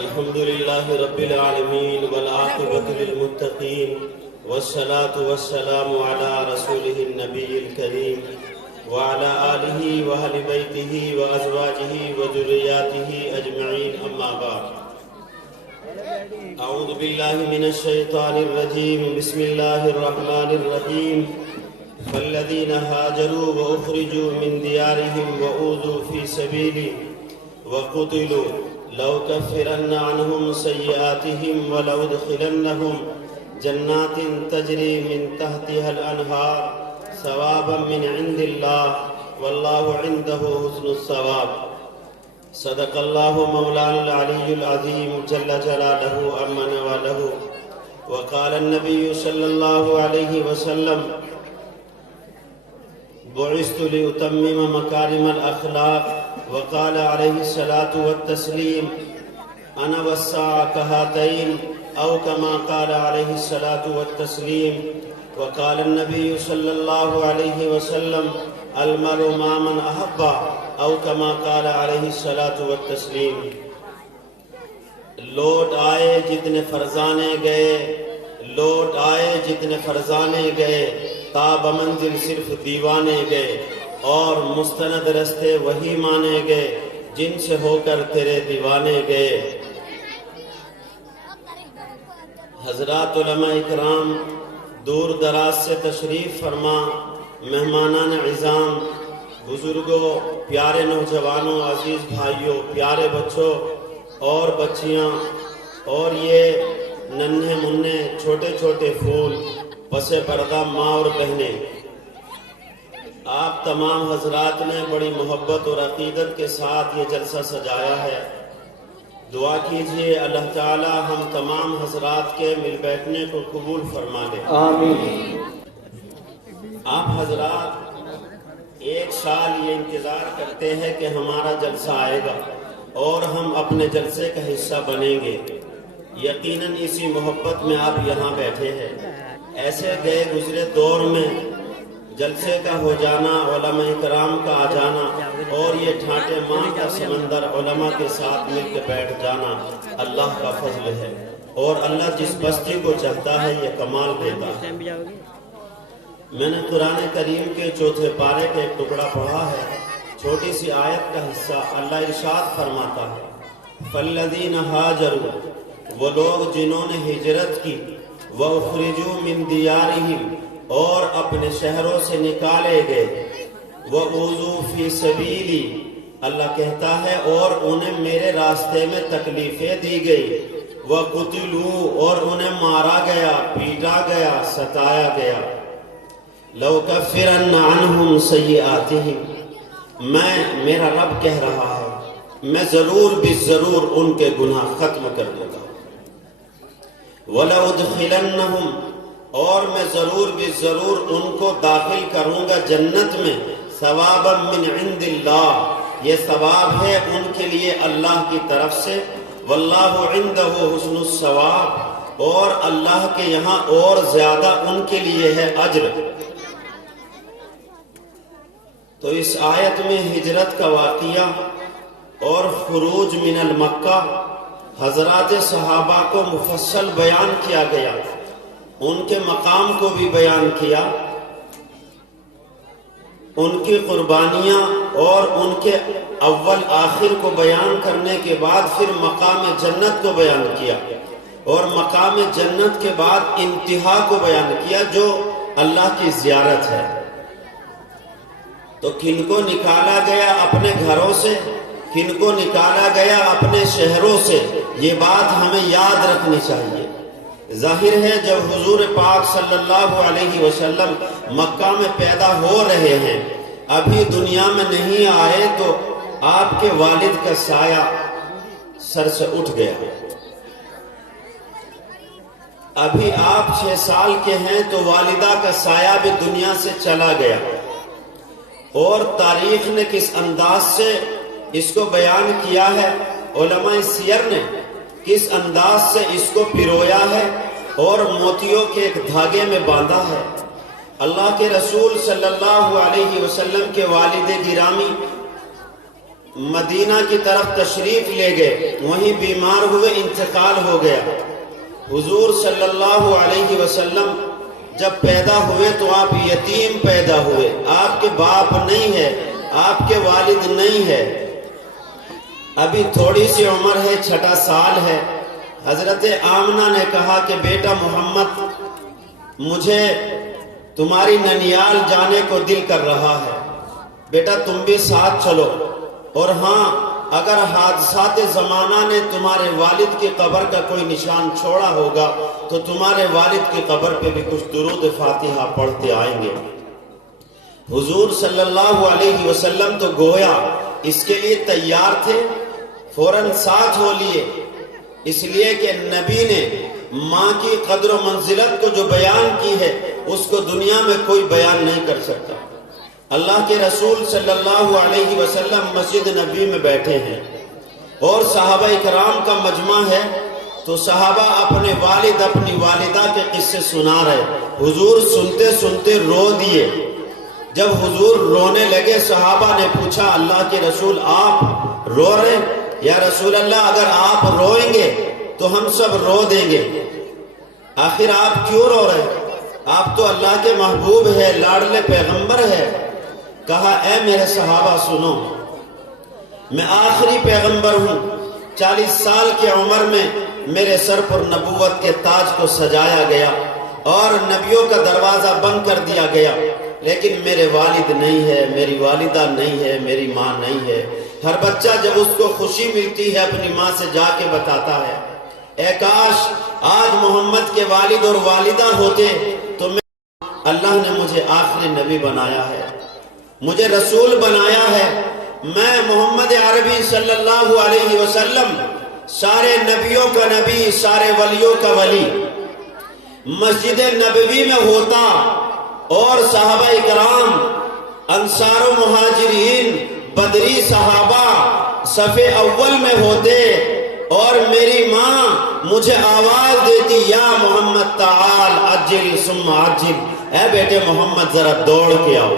الحمد لله رب العالمين والعاقبة للمتقين والصلاة والسلام على رسوله النبي الكريم وعلى آله وأهل بيته وأزواجه وذرياته أجمعين أما بعد أعوذ بالله من الشيطان الرجيم بسم الله الرحمن الرحيم فالذين هاجروا وأخرجوا من ديارهم وأوذوا في سبيلي وقتلوا لأكفرن عنهم سيئاتهم ولأدخلنهم جنات تجري من تحتها الأنهار ثوابا من عند الله والله عنده حسن الثواب صدق الله مولانا العلي العظيم جل جلاله أمن وله وقال النبي صلى الله عليه وسلم بعثت لأتمم مكارم الأخلاق وقال عليه الصلاة والتسليم أنا والساعة كهاتين أو كما قال عليه الصلاة والتسليم وقال النبي صلى الله عليه وسلم المرء مع من أحب أو كما قال عليه الصلاة والتسليم لوٹ آئے جتنے فرزانے گئے لوٹ آئے جتنے فرزانے گئے تاب منزل صرف دیوانے گئے اور مستند رستے وہی مانے گئے جن سے ہو کر تیرے دیوانے گئے حضرات علماء اکرام دور دراز سے تشریف فرما مہمانان عظام بزرگوں پیارے نوجوانوں عزیز بھائیوں پیارے بچوں اور بچیاں اور یہ ننھے منھے چھوٹے چھوٹے پھول پس پردہ ماں اور بہنیں آپ تمام حضرات نے بڑی محبت اور عقیدت کے ساتھ یہ جلسہ سجایا ہے دعا کیجئے اللہ تعالی ہم تمام حضرات کے مل بیٹھنے کو قبول فرما لے آمین۔ آپ حضرات ایک سال یہ انتظار کرتے ہیں کہ ہمارا جلسہ آئے گا اور ہم اپنے جلسے کا حصہ بنیں گے یقیناً اسی محبت میں آپ یہاں بیٹھے ہیں ایسے گئے گزرے دور میں جلسے کا ہو جانا علماء اکرام کا آ جانا اور یہ ٹھاٹے ماں کا سمندر علماء کے ساتھ مل کے بیٹھ جانا اللہ کا فضل ہے اور اللہ جس بستی کو چاہتا ہے یہ کمال دیتا ہے میں نے قرآن کریم کے چوتھے پارے کا ایک ٹکڑا پڑھا ہے چھوٹی سی آیت کا حصہ اللہ ارشاد فرماتا ہے فَالَّذِينَ هَاجَرُوا وہ لوگ جنہوں نے ہجرت کی وَأُخْرِجُوا مِن دِيَارِهِمْ اور اپنے شہروں سے نکالے گئے وَأُوذُوا فِي سَبِيلِي اللہ کہتا ہے اور انہیں میرے راستے میں تکلیفیں دی گئی وَقُتِلُوا اور انہیں مارا گیا پیٹا گیا ستایا گیا لَأُكَفِّرَنَّ عَنْهُمْ سَيِّئَاتِهِمْ میرا رب کہہ رہا ہے میں ضرور بھی ضرور ان کے گناہ ختم کر دوں گا وَلَأُدْخِلَنَّهُمْ اور میں ضرور بھی ضرور ان کو داخل کروں گا جنت میں ثوابا من عند اللہ یہ ثواب ہے ان کے لیے اللہ کی طرف سے واللہ عنده حسن الثواب اور اللہ کے یہاں اور زیادہ ان کے لیے ہے اجر تو اس آیت میں ہجرت کا واقعہ اور خروج من المکہ حضرات صحابہ کو مفصل بیان کیا گیا ان کے مقام کو بھی بیان کیا ان کی قربانیاں اور ان کے اول آخر کو بیان کرنے کے بعد پھر مقام جنت کو بیان کیا اور مقام جنت کے بعد انتہا کو بیان کیا جو اللہ کی زیارت ہے تو کن کو نکالا گیا اپنے گھروں سے کن کو نکالا گیا اپنے شہروں سے یہ بات ہمیں یاد رکھنی چاہیے ظاہر ہے جب حضور پاک صلی اللہ علیہ وسلم مکہ میں پیدا ہو رہے ہیں ابھی دنیا میں نہیں آئے تو آپ کے والد کا سایہ سر سے اٹھ گیا ابھی آپ 6 سال کے ہیں تو والدہ کا سایہ بھی دنیا سے چلا گیا اور تاریخ نے کس انداز سے اس کو بیان کیا ہے علماء سیر نے کس انداز سے اس کو پرویا ہے اور موتیوں کے ایک دھاگے میں باندھا ہے اللہ کے رسول صلی اللہ علیہ وسلم کے والد گرامی مدینہ کی طرف تشریف لے گئے، وہیں بیمار ہوئے، انتقال ہو گیا۔ حضور صلی اللہ علیہ وسلم جب پیدا ہوئے تو آپ یتیم پیدا ہوئے، آپ کے باپ نہیں ہے، آپ کے والد نہیں ہے، ابھی تھوڑی سی عمر ہے، 6 سال ہے۔ حضرت آمنہ نے کہا کہ بیٹا محمد، مجھے تمہاری ننیال جانے کو دل کر رہا ہے، بیٹا تم بھی ساتھ چلو، اور ہاں اگر حادثات زمانہ نے تمہارے والد کی قبر کا کوئی نشان چھوڑا ہوگا تو تمہارے والد کی قبر پہ بھی کچھ درود فاتحہ پڑھتے آئیں گے۔ حضور صلی اللہ علیہ وسلم تو گویا اس کے لیے تیار تھے، فوراً ساتھ ہو لیے، اس لیے کہ نبی نے ماں کی قدر و منزلت کو جو بیان کی ہے اس کو دنیا میں کوئی بیان نہیں کر سکتا۔ اللہ کے رسول صلی اللہ علیہ وسلم مسجد نبی میں بیٹھے ہیں اور صحابہ اکرام کا مجمع ہے، تو صحابہ اپنے والد اپنی والدہ کے قصے سنا رہے، حضور سنتے سنتے رو دیے۔ جب حضور رونے لگے صحابہ نے پوچھا اللہ کے رسول آپ رو رہے؟ یا رسول اللہ اگر آپ روئیں گے تو ہم سب رو دیں گے، آخر آپ کیوں رو رہے؟ آپ تو اللہ کے محبوب ہے، لاڈلے پیغمبر ہے۔ کہا اے میرے صحابہ سنو، میں آخری پیغمبر ہوں، 40 سال کی عمر میں میرے سر پر نبوت کے تاج کو سجایا گیا اور نبیوں کا دروازہ بند کر دیا گیا، لیکن میرے والد نہیں ہے، میری والدہ نہیں ہے، میری ماں نہیں ہے۔ ہر بچہ جب اس کو خوشی ملتی ہے اپنی ماں سے جا کے بتاتا ہے، اے کاش آج محمد کے والد اور والدہ ہوتے تو اللہ نے مجھے آخری نبی بنایا ہے، مجھے رسول بنایا ہے، میں محمد عربی صلی اللہ علیہ وسلم سارے نبیوں کا نبی، سارے ولیوں کا ولی، مسجد نبوی میں ہوتا اور صحابہ اکرام، انصار و مہاجرین، بدری صحابہ صف اول میں ہوتے اور میری ماں مجھے آواز دیتی یا محمد تعال عجل ثم عجل، اے بیٹے محمد ذرا دوڑ کے آؤ،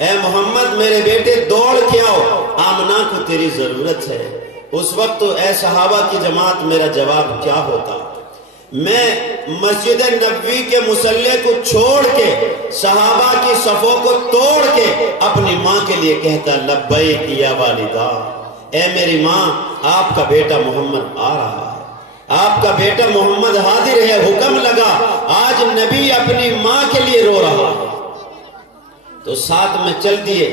اے محمد میرے بیٹے دوڑ کے آؤ، آمنہ کو تیری ضرورت ہے۔ اس وقت تو اے صحابہ کی جماعت میرا جواب کیا ہوتا؟ میں مسجد نبوی کے مصلی کو چھوڑ کے صحابہ کی صفوں کو توڑ کے اپنی ماں کے لیے کہتا لبیک یا والدہ، اے میری ماں آپ کا بیٹا محمد آ رہا ہے، آپ کا بیٹا محمد حاضر ہے، حکم لگا، آج نبی اپنی ماں کے لیے رو رہا ہے۔ تو ساتھ میں چل دیے،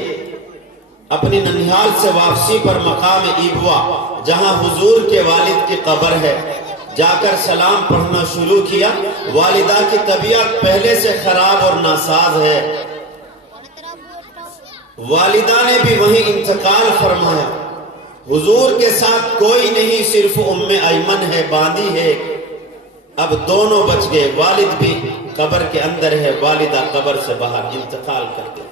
اپنی ننیال سے واپسی پر مقام ایبوا جہاں حضور کے والد کی قبر ہے جا کر سلام پڑھنا شروع کیا۔ والدہ کی طبیعت پہلے سے خراب اور ناساز ہے، والدہ نے بھی وہیں انتقال فرمایا۔ حضور کے ساتھ کوئی نہیں، صرف ام ایمن ہے، باندھی ہے۔ اب دونوں بچ گئے، والد بھی قبر کے اندر ہے، والدہ قبر سے باہر انتقال کر گئی۔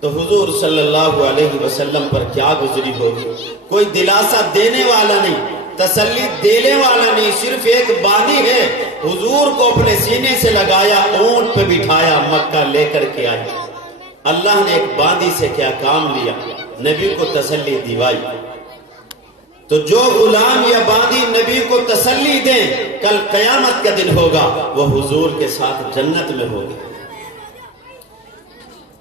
تو حضور صلی اللہ علیہ وسلم پر کیا گزری ہوگی؟ کوئی دلاسا دینے والا نہیں، تسلی دینے والا نہیں، صرف ایک باندھی ہے، حضور کو اپنے سینے سے لگایا، اونٹ پہ بٹھایا، مکہ لے کر کے آئی۔ اللہ نے ایک باندھی سے کیا کام لیا؟ نبی کو تسلی دیوائی۔ تو جو غلام یا باندھی نبی کو تسلی دیں، کل قیامت کا دن ہوگا، وہ حضور کے ساتھ جنت میں ہوگی۔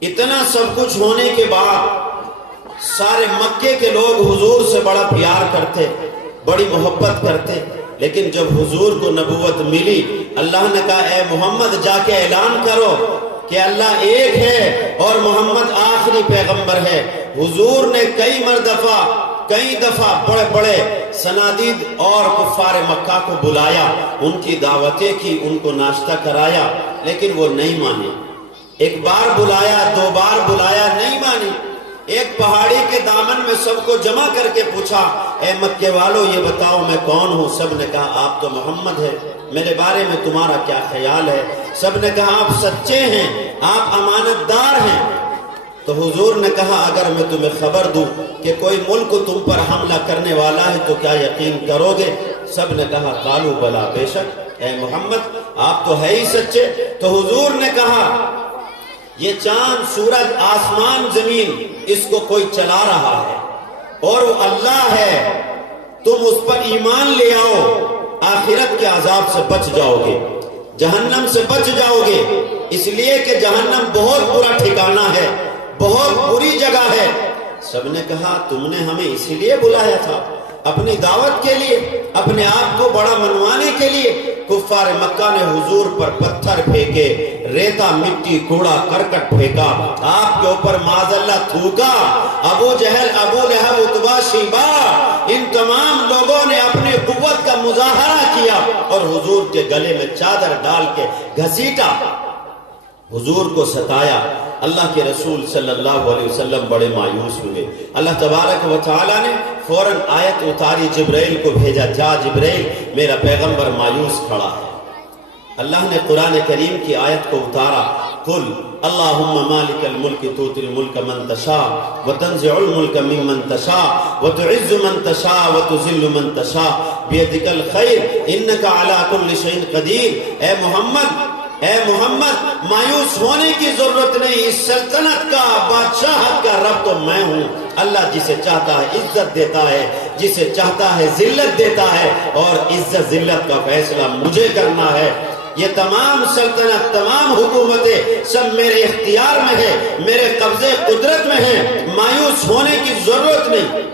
اتنا سب کچھ ہونے کے بعد سارے مکے کے لوگ حضور سے بڑا پیار کرتے، بڑی محبت کرتے، لیکن جب حضور کو نبوت ملی، اللہ نے کہا اے محمد جا کے اعلان کرو کہ اللہ ایک ہے اور محمد آخری پیغمبر ہے۔ حضور نے کئی دفعہ بڑے بڑے سنادید اور کفار مکہ کو بلایا، ان کی دعوتیں کی، ان کو ناشتہ کرایا، لیکن وہ نہیں مانے۔ ایک بار بلایا، 2 بار بلایا، نہیں مانی۔ ایک پہاڑی کے دامن میں سب کو جمع کر کے پوچھا اے مکے والو یہ بتاؤ میں کون ہوں؟ سب نے کہا آپ تو محمد ہے، میرے بارے میں تمہارا کیا خیال ہے؟ سب نے کہا آپ سچے ہیں، آپ امانت دار ہیں۔ تو حضور نے کہا اگر میں تمہیں خبر دوں کہ کوئی ملک تم پر حملہ کرنے والا ہے تو کیا یقین کرو گے؟ سب نے کہا قالوا بلا، بے شک اے محمد آپ تو ہے ہی سچے۔ تو حضور نے کہا یہ چاند، سورج، آسمان، زمین، اس کو کوئی چلا رہا ہے، اور وہ اللہ ہے، تم اس پر ایمان لے آؤ، آخرت کے عذاب سے بچ جاؤ گے، جہنم سے بچ جاؤ گے۔ اس لیے کہ جہنم بہت برا ٹھکانہ ہے، بہت بری جگہ ہے۔ سب نے کہا تم نے ہمیں اسی لیے بلایا تھا، اپنی دعوت کے لیے، اپنے آپ کو بڑا منوانے کے لیے؟ کفار مکہ نے حضور پر پتھر پھینکے، ریتا مٹی کوڑا کرکٹ پھینکا، آپ کے اوپر معاذ اللہ تھوکا۔ ابو جہل، ابو لہب، عتبہ، شیبہ، ان تمام لوگوں نے اپنی قوت کا مظاہرہ کیا اور حضور کے گلے میں چادر ڈال کے گھسیٹا، حضور کو ستایا۔ اللہ کے رسول صلی اللہ علیہ وسلم بڑے مایوس ہوئے۔ اللہ تبارک و تعالی نے فوراً آیت اتاری، جبرائیل کو بھیجا، جا جبرائیل میرا پیغمبر مایوس کھڑا ہے۔ اللہ نے قرآن کریم کی آیت کو اتارا، قل اللہم مالک الملک تؤتی الملک من تشاء وتنزع الملک ممن تشاء وتعز من تشاء وتذل من تشاء بیدک الخیر انک علی کل شیء قدیر۔ اے محمد مایوس ہونے کی ضرورت نہیں، اس سلطنت کا، بادشاہت کا رب تو میں ہوں۔ اللہ جسے چاہتا ہے عزت دیتا ہے، جسے چاہتا ہے ذلت دیتا ہے، اور عزت ذلت کا فیصلہ مجھے کرنا ہے۔ یہ تمام سلطنت، تمام حکومتیں سب میرے اختیار میں ہے، میرے قبضے قدرت میں ہیں، مایوس ہونے کی ضرورت نہیں۔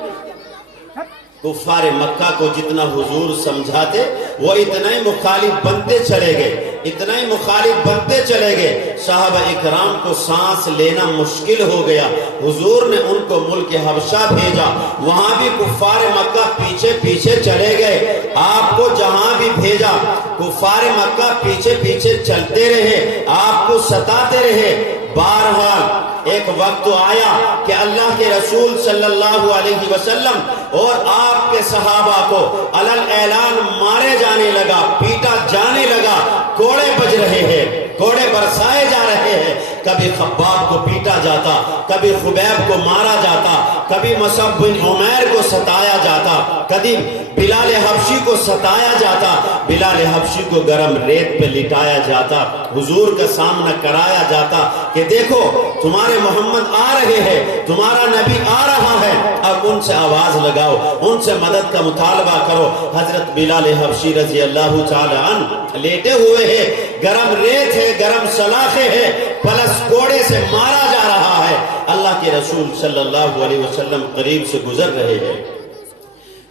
کفار مکہ کو جتنا حضور سمجھاتے وہ اتنا ہی مخالف بنتے چلے گئے، اتنا ہی مخالف بنتے چلے گئے۔ صحابہ اکرام کو سانس لینا مشکل ہو گیا۔ حضور نے ان کو ملک حبشہ بھیجا، وہاں بھی کفار مکہ پیچھے پیچھے چلے گئے۔ آپ کو جہاں بھی بھیجا کفار مکہ پیچھے پیچھے چلتے رہے، آپ کو ستاتے رہے۔ بہرحال ایک وقت آیا کہ اللہ کے رسول صلی اللہ علیہ وسلم اور آپ کے صحابہ کو علل اعلان مارے جانے لگا، پیٹا جانے لگا، کوڑے بج رہے ہیں، کوڑے برسائے جا رہے ہیں۔ کبھی خباب کو پیٹا جاتا، کبھی خبیب کو مارا جاتا، کبھی مصعب بن عمیر کو ستایا جاتا، کبھی بلال حبشی کو ستایا جاتا، بلال حبشی کو گرم ریت پہ لٹایا جاتا، حضور کا سامنا کرایا جاتا کہ دیکھو تمہارے محمد آ رہے ہیں، تمہارا نبی آ رہا ہے، اب ان سے آواز لگاؤ، ان سے مدد کا مطالبہ کرو۔ حضرت بلال حبشی رضی اللہ تعالی عنہ لیٹے ہوئے ہیں، گرم ریت ہے، گرم سلاخیں ہے، پلس کوڑے سے مارا جا رہا ہے۔ اللہ کے رسول صلی اللہ علیہ وسلم قریب سے گزر رہے ہیں۔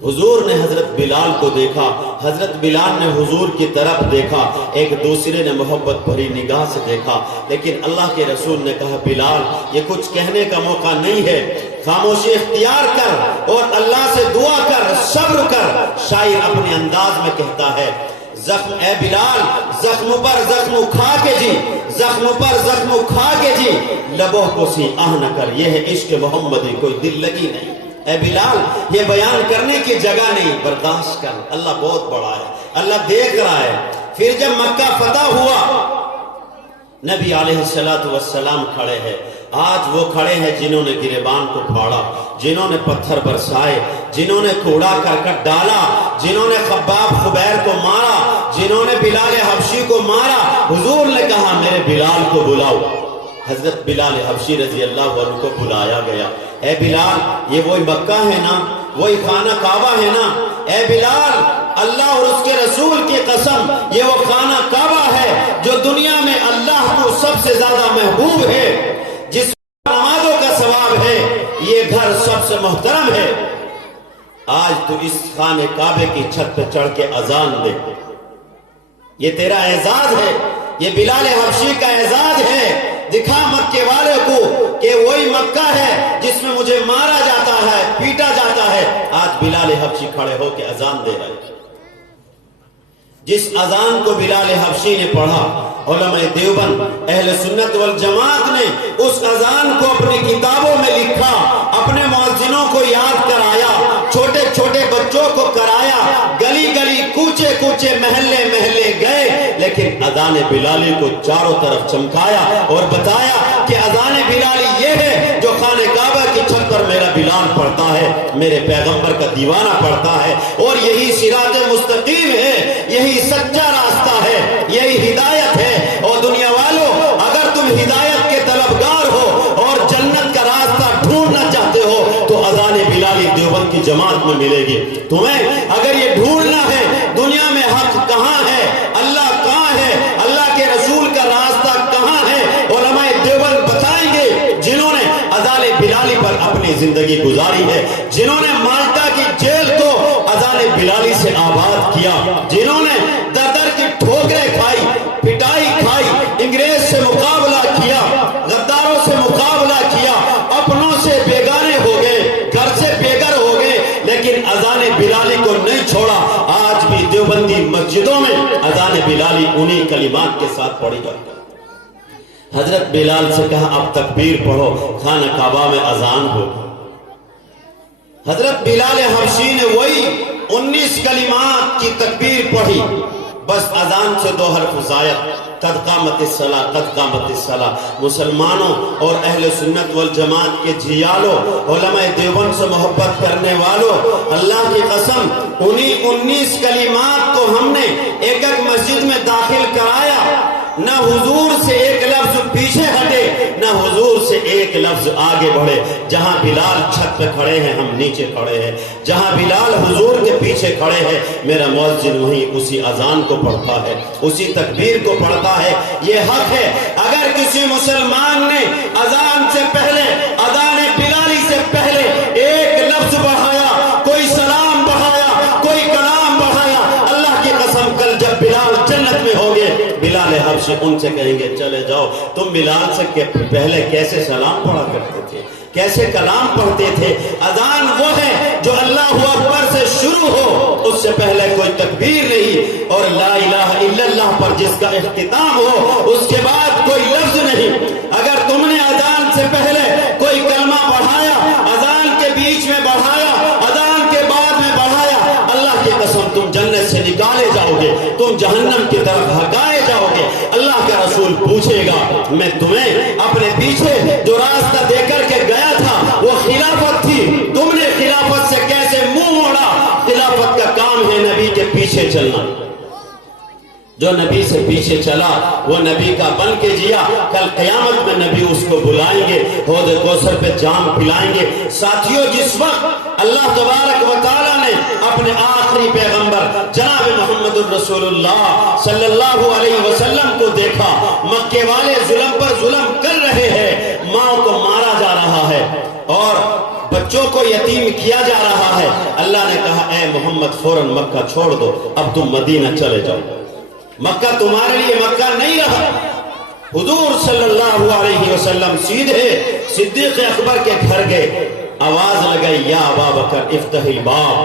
حضور نے حضرت بلال کو دیکھا، حضرت بلال نے حضور کی طرف دیکھا، ایک دوسرے نے محبت بھری نگاہ سے دیکھا، لیکن اللہ کے رسول نے کہا بلال یہ کچھ کہنے کا موقع نہیں ہے، خاموشی اختیار کر اور اللہ سے دعا کر، صبر کر۔ شاعر اپنے انداز میں کہتا ہے، زخم اے بلال زخم پر زخم کھا کے جی، زخم پر زخم کھا کے جی، لبوں کو سی آہ نہ کر، یہ ہے عشق محمدی، کوئی دل لگی نہیں۔ اے بلال یہ بیان کرنے کی جگہ نہیں، برداشت کر، اللہ بہت بڑا ہے، اللہ دیکھ رہا ہے۔ پھر جب مکہ فتح ہوا، نبی علیہ السلام کھڑے ہیں۔ آج وہ کھڑے ہیں جنہوں نے گریبان کو پھاڑا، جنہوں نے پتھر برسائے، جنہوں نے کوڑا کرکٹ ڈالا، جنہوں نے خباب خبیر کو مارا، جنہوں نے بلال حبشی کو مارا۔ حضور نے کہا میرے بلال کو بلاؤ۔ حضرت بلال حبشی رضی اللہ عنہ کو بلایا گیا۔ اے بلال یہ وہی مکہ ہے نا، وہی خانہ کعبہ ہے نا؟ اے بلال اللہ اور اس کے رسول کی قسم یہ وہ خانہ کعبہ ہے جو دنیا میں اللہ کو سب سے زیادہ محبوب ہے، جس نمازوں کا ثواب ہے، یہ گھر سب سے محترم ہے۔ آج تو اس خانہ کعبے کی چھت پہ چڑھ کے اذان دے، یہ تیرا اعزاز ہے، یہ بلال حبشی کا اعزاز ہے۔ دکھا مکے والے کو کہ وہی مکہ ہے جس میں مجھے مارا جاتا ہے، پیٹا جاتا ہے۔ آج بلال حبشی کھڑے ہو کے اذان دے رہے ہیں۔ جس اذان کو بلال حبشی نے پڑھا، علماء دیوبند اہل سنت والجماعت نے اس اذان کو اپنی کتابوں میں لکھا، اپنے مؤذنوں کو یاد کرایا، چھوٹے چھوٹے بچوں کو کرایا، گلی گلی کوچے کوچے محلے محلے گئے، لیکن اذان بلالی کو چاروں طرف چمکایا اور بتایا کہ اذان بلالی یہ ہے جو خانہ کعبہ کی چھت پر میرا بلال پڑھتا ہے، میرے پیغمبر کا دیوانہ پڑھتا ہے، اور یہی صراط مستقیم ہے، یہی سچا راستہ ہے، یہی ہدایت ہے۔ اور دنیا والوں اگر تم ہدایت کے طلبگار ہو اور جنت کا راستہ ڈھونڈنا چاہتے ہو تو اذان بلالی دیوبند میں ملے گی. تمہیں اگر یہ ڈھونڈنا ہے دنیا میں حق کہاں ہے, اللہ کہاں ہے, اللہ کے رسول کا راستہ کہاں ہے, علماء دیوبند بتائیں گے. جنہوں نے اذان بلالی پر اپنی زندگی گزاری ہے, جنہوں نے مالٹا کی جیل کو اذان بلالی سے آباد کیا, جنہوں نے در در کی ٹھوکریں کھائی, پٹائی کھائی, انگریز سے مقابلہ کیا, غداروں سے مقابلہ کیا, اپنوں سے بیگانے ہو گئے, گھر سے بے گھر ہو گئے, لیکن اذان بلالی کو نہیں چھوڑا. آج بھی دیوبندی مسجدوں میں اذان بلالی انہی کلمات کے ساتھ پڑھی جاتی ہے. حضرت بلال سے کہا اب تکبیر پڑھو, خانہ کعبہ میں اذان ہو. حضرت بلال حبشی نے وہی 19 کلمات کی تکبیر پڑھی, بس اذان سے 2 حرف زائد, قد قامت الصلاۃ, قد قامت الصلاۃ. مسلمانوں اور اہل سنت والجماعت کے جھیالوں, علماء دیوبند سے محبت کرنے والوں, اللہ کی قسم انہی 19 کلمات کو ہم نے ایک ایک مسجد میں داخل کرایا. نہ حضور سے ایک لفظ پیچھے ہٹے, نہ حضور سے ایک لفظ آگے بڑھے. جہاں بلال چھت پہ کھڑے ہیں ہم نیچے کھڑے ہیں, جہاں بلال حضور کے پیچھے کھڑے ہیں میرا مؤذن وہیں اسی اذان کو پڑھتا ہے, اسی تکبیر کو پڑھتا ہے. یہ حق ہے. اگر کسی مسلمان نے اذان سے پہلے, اذان بلالی سے پہلے ایک لفظ بڑھایا, کوئی سلام بڑھایا, کوئی کلام بڑھایا, اللہ کی قسم کل جب بلال جنت میں ہوں گے بلال حبشی ان سے کہیں گے چلے جاؤ, تم بلال سے پہلے کیسے سلام پڑھا کرتے تھے, کیسے کلام پڑھتے تھے. اذان وہ ہے جو اللہ اکبر سے شروع ہو, اس سے پہلے کوئی تکبیر نہیں, اور لا الہ الا اللہ پر جس کا اختتام ہو اس کے بعد کوئی لفظ نہیں. اگر تم نے اذان سے پہلے کوئی کلمہ بڑھایا, اذان کے بیچ میں بڑھایا, اذان کے بعد میں بڑھایا, اللہ کی قسم تم جنت سے نکالے جاؤ گے, تم جہنم کی طرف ہٹائے جاؤ گے. اللہ کا رسول پوچھے گا میں تمہیں اپنے پیچھے جو راستہ دے کر کے گیا تھا وہ خلافت تھی, تم نے خلافت سے کیسے منہ موڑا. خلافت کا کام ہے نبی کے پیچھے چلنا. جو نبی سے پیچھے چلا وہ نبی کا بن کے جیا. کل قیامت میں نبی اس کو بلائیں گے, حوض کوثر پہ جام پلائیں گے. ساتھیوں, جس وقت اللہ تبارک و تعالیٰ نے اپنے آخری پیغمبر جناب محمد الرسول اللہ صلی اللہ علیہ وسلم کو دیکھا, مکے والے ظلم پر ظلم کر رہے ہیں, ماں کو مارا جا رہا ہے اور بچوں کو یتیم کیا جا رہا ہے. اللہ نے کہا اے محمد فوراً مکہ چھوڑ دو, اب تم مدینہ چلے جاؤ, مکہ تمہارے لیے مکہ نہیں رہا. حضور صلی اللہ علیہ وسلم سیدھے صدیق اکبر کے گھر گئے, آواز لگائی یا ابا بکر افتح الباب.